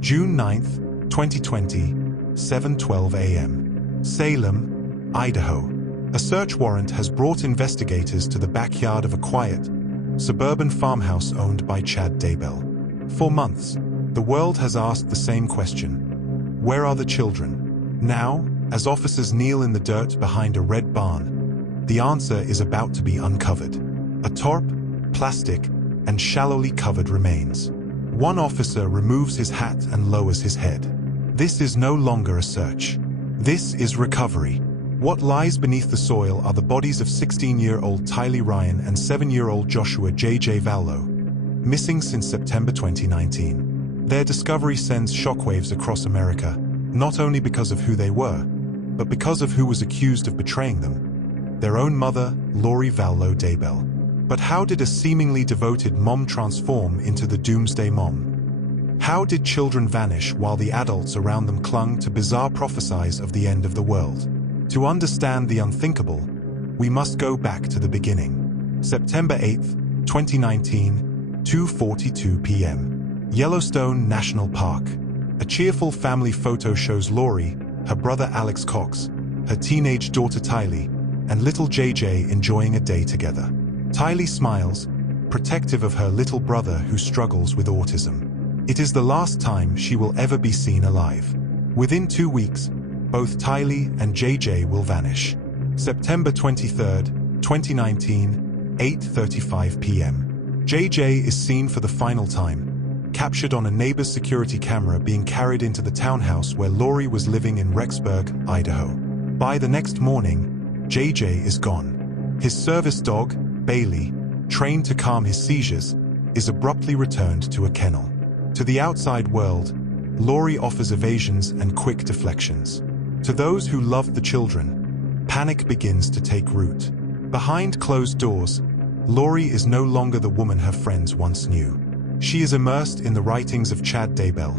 June 9th, 2020, 7:12 a.m. Salem, Idaho. A search warrant has brought investigators to the backyard of a quiet, suburban farmhouse owned by Chad Daybell. For months, the world has asked the same question. Where are the children? Now, as officers kneel in the dirt behind a red barn, the answer is about to be uncovered. A tarp, plastic, and shallowly covered remains. One officer removes his hat and lowers his head. This is no longer a search. This is recovery. What lies beneath the soil are the bodies of 16-year-old Tylee Ryan and 7-year-old Joshua J.J. Vallow, missing since September 2019. Their discovery sends shockwaves across America, not only because of who they were, but because of who was accused of betraying them. Their own mother, Lori Vallow Daybell. But how did a seemingly devoted mom transform into the Doomsday mom? How did children vanish while the adults around them clung to bizarre prophecies of the end of the world? To understand the unthinkable, we must go back to the beginning. September 8th, 2019, 2:42 p.m. Yellowstone National Park. A cheerful family photo shows Lori, her brother Alex Cox, her teenage daughter Tylee, and little JJ enjoying a day together. Tylee smiles, protective of her little brother who struggles with autism. It is the last time she will ever be seen alive. Within 2 weeks, both Tylee and JJ will vanish. September 23rd, 2019, 8:35 p.m. JJ is seen for the final time, captured on a neighbor's security camera being carried into the townhouse where Lori was living in Rexburg, Idaho. By the next morning, JJ is gone. His service dog, Bailey, trained to calm his seizures, is abruptly returned to a kennel. To the outside world, Lori offers evasions and quick deflections. To those who loved the children, panic begins to take root. Behind closed doors, Lori is no longer the woman her friends once knew. She is immersed in the writings of Chad Daybell,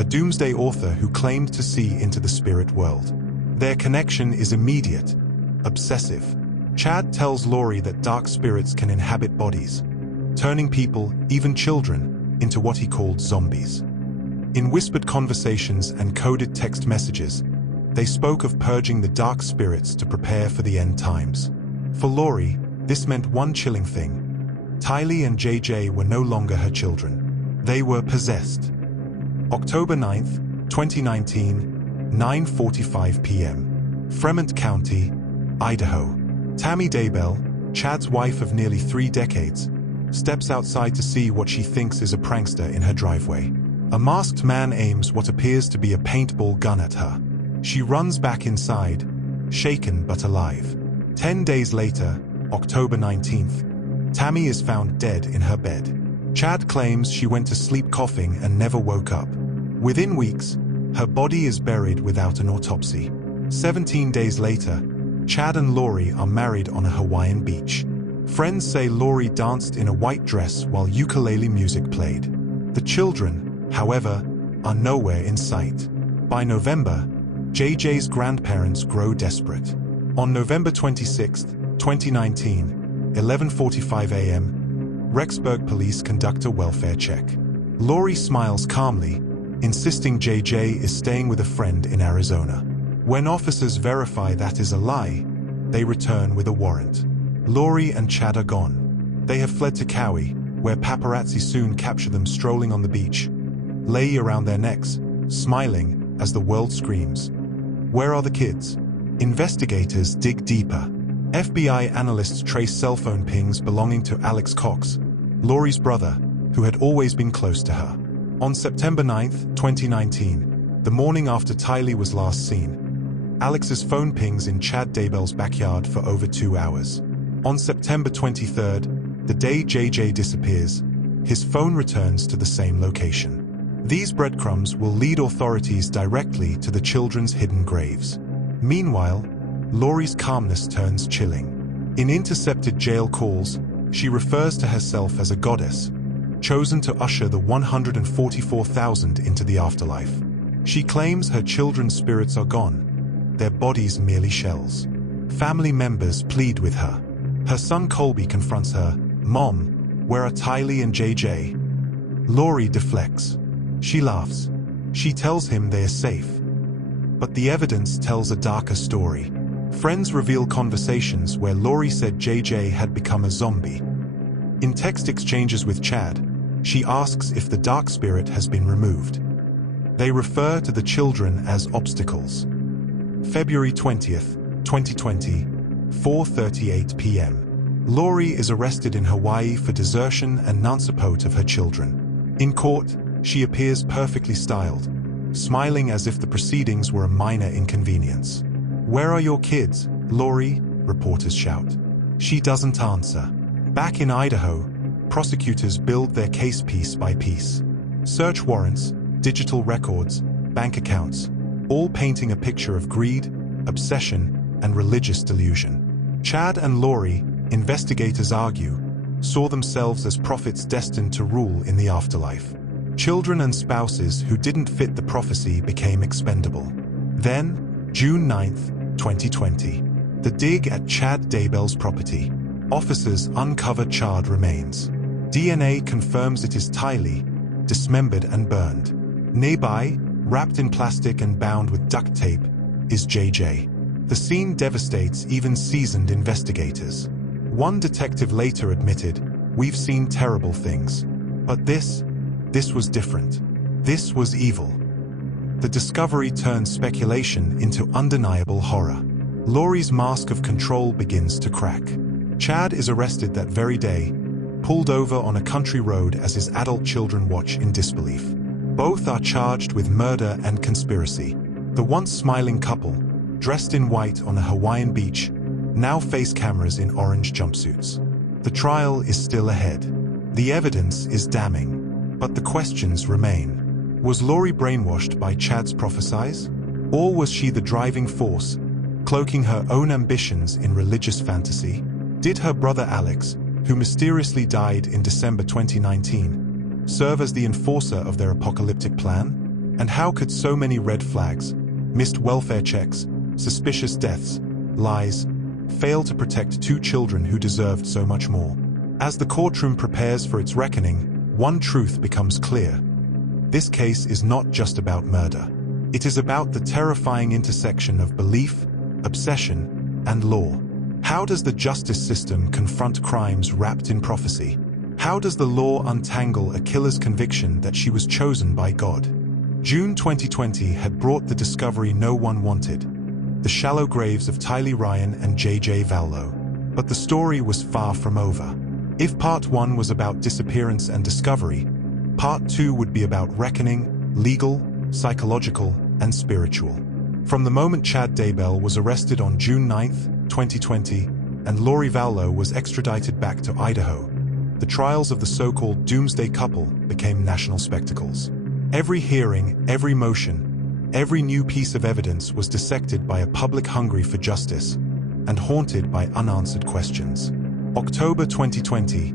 a doomsday author who claimed to see into the spirit world. Their connection is immediate, obsessive. Chad tells Lori that dark spirits can inhabit bodies, turning people, even children, into what he called zombies. In whispered conversations and coded text messages, they spoke of purging the dark spirits to prepare for the end times. For Lori, this meant one chilling thing. Tylee and JJ were no longer her children. They were possessed. October 9th, 2019, 9:45 p.m. Fremont County, Idaho. Tammy Daybell, Chad's wife of nearly 3 decades, steps outside to see what she thinks is a prankster in her driveway. A masked man aims what appears to be a paintball gun at her. She runs back inside, shaken but alive. 10 days later, October 19th, Tammy is found dead in her bed. Chad claims she went to sleep coughing and never woke up. Within weeks, her body is buried without an autopsy. 17 days later, Chad and Lori are married on a Hawaiian beach. Friends say Lori danced in a white dress while ukulele music played. The children, however, are nowhere in sight. By November, JJ's grandparents grow desperate. On November 26, 2019, 11:45 a.m., Rexburg police conduct a welfare check. Lori smiles calmly, insisting JJ is staying with a friend in Arizona. When officers verify that is a lie, they return with a warrant. Lori and Chad are gone. They have fled to Kauai, where paparazzi soon capture them strolling on the beach, lay around their necks, smiling as the world screams. Where are the kids? Investigators dig deeper. FBI analysts trace cell phone pings belonging to Alex Cox, Lori's brother, who had always been close to her. On September 9th, 2019, the morning after Tylee was last seen, Alex's phone pings in Chad Daybell's backyard for over 2 hours. On September 23rd, the day JJ disappears, his phone returns to the same location. These breadcrumbs will lead authorities directly to the children's hidden graves. Meanwhile, Lori's calmness turns chilling. In intercepted jail calls, she refers to herself as a goddess, chosen to usher the 144,000 into the afterlife. She claims her children's spirits are gone, their bodies merely shells. Family members plead with her. Her son Colby confronts her. "Mom, where are Tylee and JJ?" Lori deflects. She laughs. She tells him they are safe. But the evidence tells a darker story. Friends reveal conversations where Lori said JJ had become a zombie. In text exchanges with Chad, she asks if the dark spirit has been removed. They refer to the children as obstacles. February 20th, 2020, 4:38 p.m. Lori is arrested in Hawaii for desertion and non-support of her children. In court, she appears perfectly styled, smiling as if the proceedings were a minor inconvenience. "Where are your kids, Lori?" reporters shout. She doesn't answer. Back in Idaho, prosecutors build their case piece by piece. Search warrants, digital records, bank accounts, all painting a picture of greed, obsession, and religious delusion. Chad and Lori, investigators argue, saw themselves as prophets destined to rule in the afterlife. Children and spouses who didn't fit the prophecy became expendable. Then, June 9th, 2020, the dig at Chad Daybell's property. Officers uncover charred remains. DNA confirms it is Tylee, dismembered and burned. Nearby, wrapped in plastic and bound with duct tape, is JJ. The scene devastates even seasoned investigators. One detective later admitted, "We've seen terrible things. But this was different. This was evil." The discovery turns speculation into undeniable horror. Lori's mask of control begins to crack. Chad is arrested that very day, pulled over on a country road as his adult children watch in disbelief. Both are charged with murder and conspiracy. The once smiling couple, dressed in white on a Hawaiian beach, now face cameras in orange jumpsuits. The trial is still ahead. The evidence is damning, but the questions remain. Was Lori brainwashed by Chad's prophecies? Or was she the driving force, cloaking her own ambitions in religious fantasy? Did her brother Alex, who mysteriously died in December 2019, serve as the enforcer of their apocalyptic plan? And how could so many red flags, missed welfare checks, suspicious deaths, lies, fail to protect two children who deserved so much more? As the courtroom prepares for its reckoning, one truth becomes clear. This case is not just about murder. It is about the terrifying intersection of belief, obsession, and law. How does the justice system confront crimes wrapped in prophecy? How does the law untangle a killer's conviction that she was chosen by God? June 2020 had brought the discovery no one wanted: the shallow graves of Tylee Ryan and JJ Vallow. But the story was far from over. If part 1 was about disappearance and discovery, part 2 would be about reckoning, legal, psychological, and spiritual. From the moment Chad Daybell was arrested on June 9th, 2020, and Lori Vallow was extradited back to Idaho, the trials of the so-called Doomsday couple became national spectacles. Every hearing, every motion, every new piece of evidence was dissected by a public hungry for justice and haunted by unanswered questions. October 2020,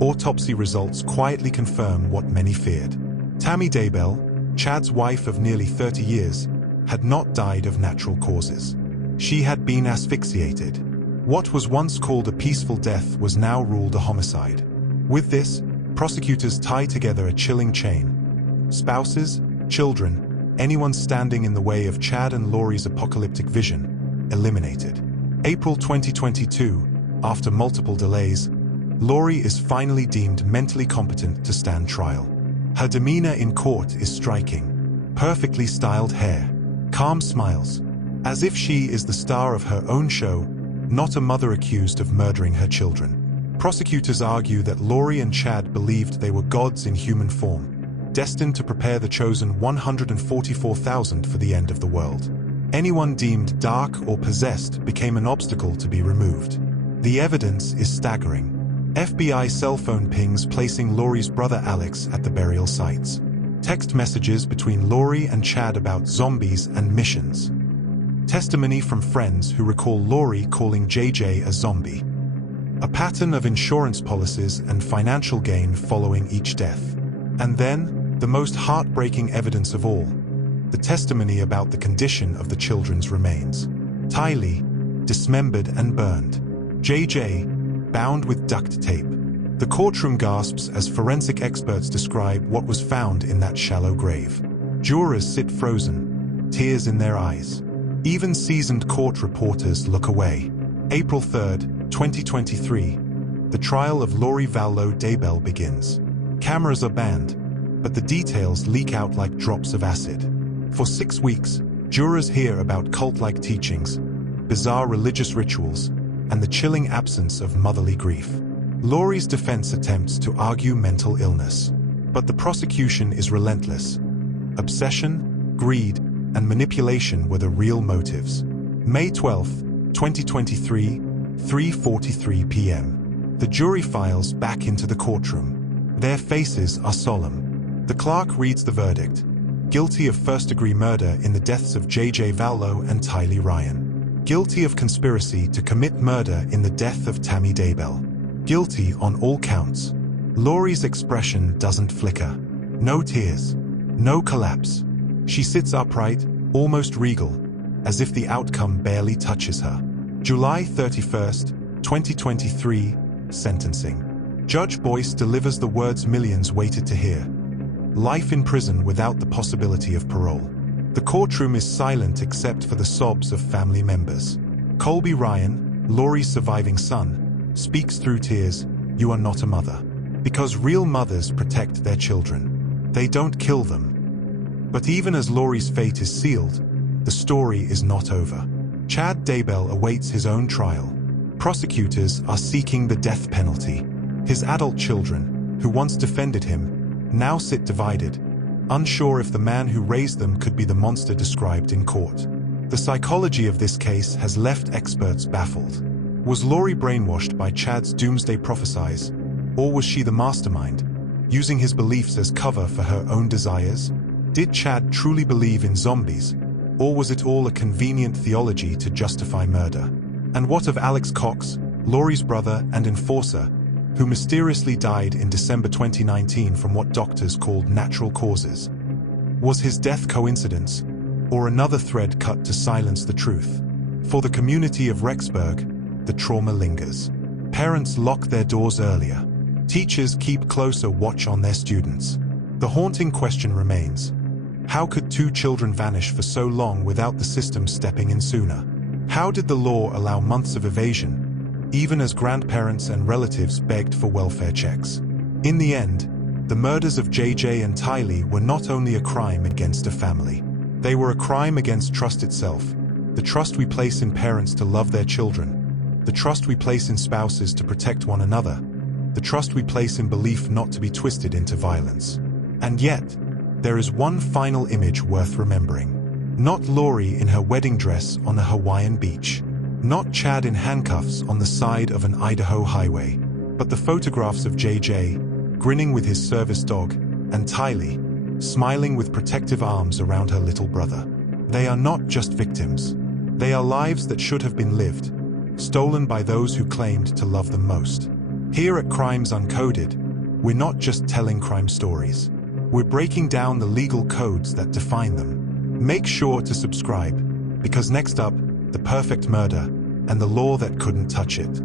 autopsy results quietly confirm what many feared. Tammy Daybell, Chad's wife of nearly 30 years, had not died of natural causes. She had been asphyxiated. What was once called a peaceful death was now ruled a homicide. With this, prosecutors tie together a chilling chain. Spouses, children, anyone standing in the way of Chad and Lori's apocalyptic vision, eliminated. April 2022, after multiple delays, Lori is finally deemed mentally competent to stand trial. Her demeanor in court is striking. Perfectly styled hair, calm smiles, as if she is the star of her own show, not a mother accused of murdering her children. Prosecutors argue that Lori and Chad believed they were gods in human form, destined to prepare the chosen 144,000 for the end of the world. Anyone deemed dark or possessed became an obstacle to be removed. The evidence is staggering. FBI cell phone pings placing Lori's brother Alex at the burial sites. Text messages between Lori and Chad about zombies and missions. Testimony from friends who recall Lori calling JJ a zombie. A pattern of insurance policies and financial gain following each death. And then, the most heartbreaking evidence of all, the testimony about the condition of the children's remains. Tylee, dismembered and burned. JJ, bound with duct tape. The courtroom gasps as forensic experts describe what was found in that shallow grave. Jurors sit frozen, tears in their eyes. Even seasoned court reporters look away. April 3, 2023, the trial of Vallow Daybell begins. Cameras are banned, but the details leak out like drops of acid. For 6 weeks, jurors hear about cult-like teachings, bizarre religious rituals, and the chilling absence of motherly grief. Lori's defense attempts to argue mental illness, but the prosecution is relentless. Obsession, greed, and manipulation were the real motives. May 12, 2023, 3:43 p.m. The jury files back into the courtroom. Their faces are solemn. The clerk reads the verdict: guilty of first-degree murder in the deaths of J.J. Vallow and Tylee Ryan. Guilty of conspiracy to commit murder in the death of Tammy Daybell. Guilty on all counts. Lori's expression doesn't flicker. No tears. No collapse. She sits upright, almost regal, as if the outcome barely touches her. July 31, 2023, sentencing. Judge Boyce delivers the words millions waited to hear. Life in prison without the possibility of parole. The courtroom is silent except for the sobs of family members. Colby Ryan, Lori's surviving son, speaks through tears, "You are not a mother." Because real mothers protect their children. They don't kill them. But even as Lori's fate is sealed, the story is not over. Chad Daybell awaits his own trial. Prosecutors are seeking the death penalty. His adult children, who once defended him, now sit divided, unsure if the man who raised them could be the monster described in court. The psychology of this case has left experts baffled. Was Lori brainwashed by Chad's doomsday prophecies, or was she the mastermind, using his beliefs as cover for her own desires? Did Chad truly believe in zombies, or was it all a convenient theology to justify murder? And what of Alex Cox, Lori's brother and enforcer, who mysteriously died in December 2019 from what doctors called natural causes? Was his death coincidence, or another thread cut to silence the truth? For the community of Rexburg, the trauma lingers. Parents lock their doors earlier. Teachers keep closer watch on their students. The haunting question remains: how could 2 children vanish for so long without the system stepping in sooner? How did the law allow months of evasion, even as grandparents and relatives begged for welfare checks? In the end, the murders of JJ and Tylee were not only a crime against a family. They were a crime against trust itself, the trust we place in parents to love their children, the trust we place in spouses to protect one another, the trust we place in belief not to be twisted into violence. And yet, there is one final image worth remembering. Not Lori in her wedding dress on a Hawaiian beach. Not Chad in handcuffs on the side of an Idaho highway. But the photographs of JJ, grinning with his service dog, and Tylee, smiling with protective arms around her little brother. They are not just victims. They are lives that should have been lived, stolen by those who claimed to love them most. Here at Crimes Uncoded, we're not just telling crime stories. We're breaking down the legal codes that define them. Make sure to subscribe, because next up, the perfect murder and the law that couldn't touch it.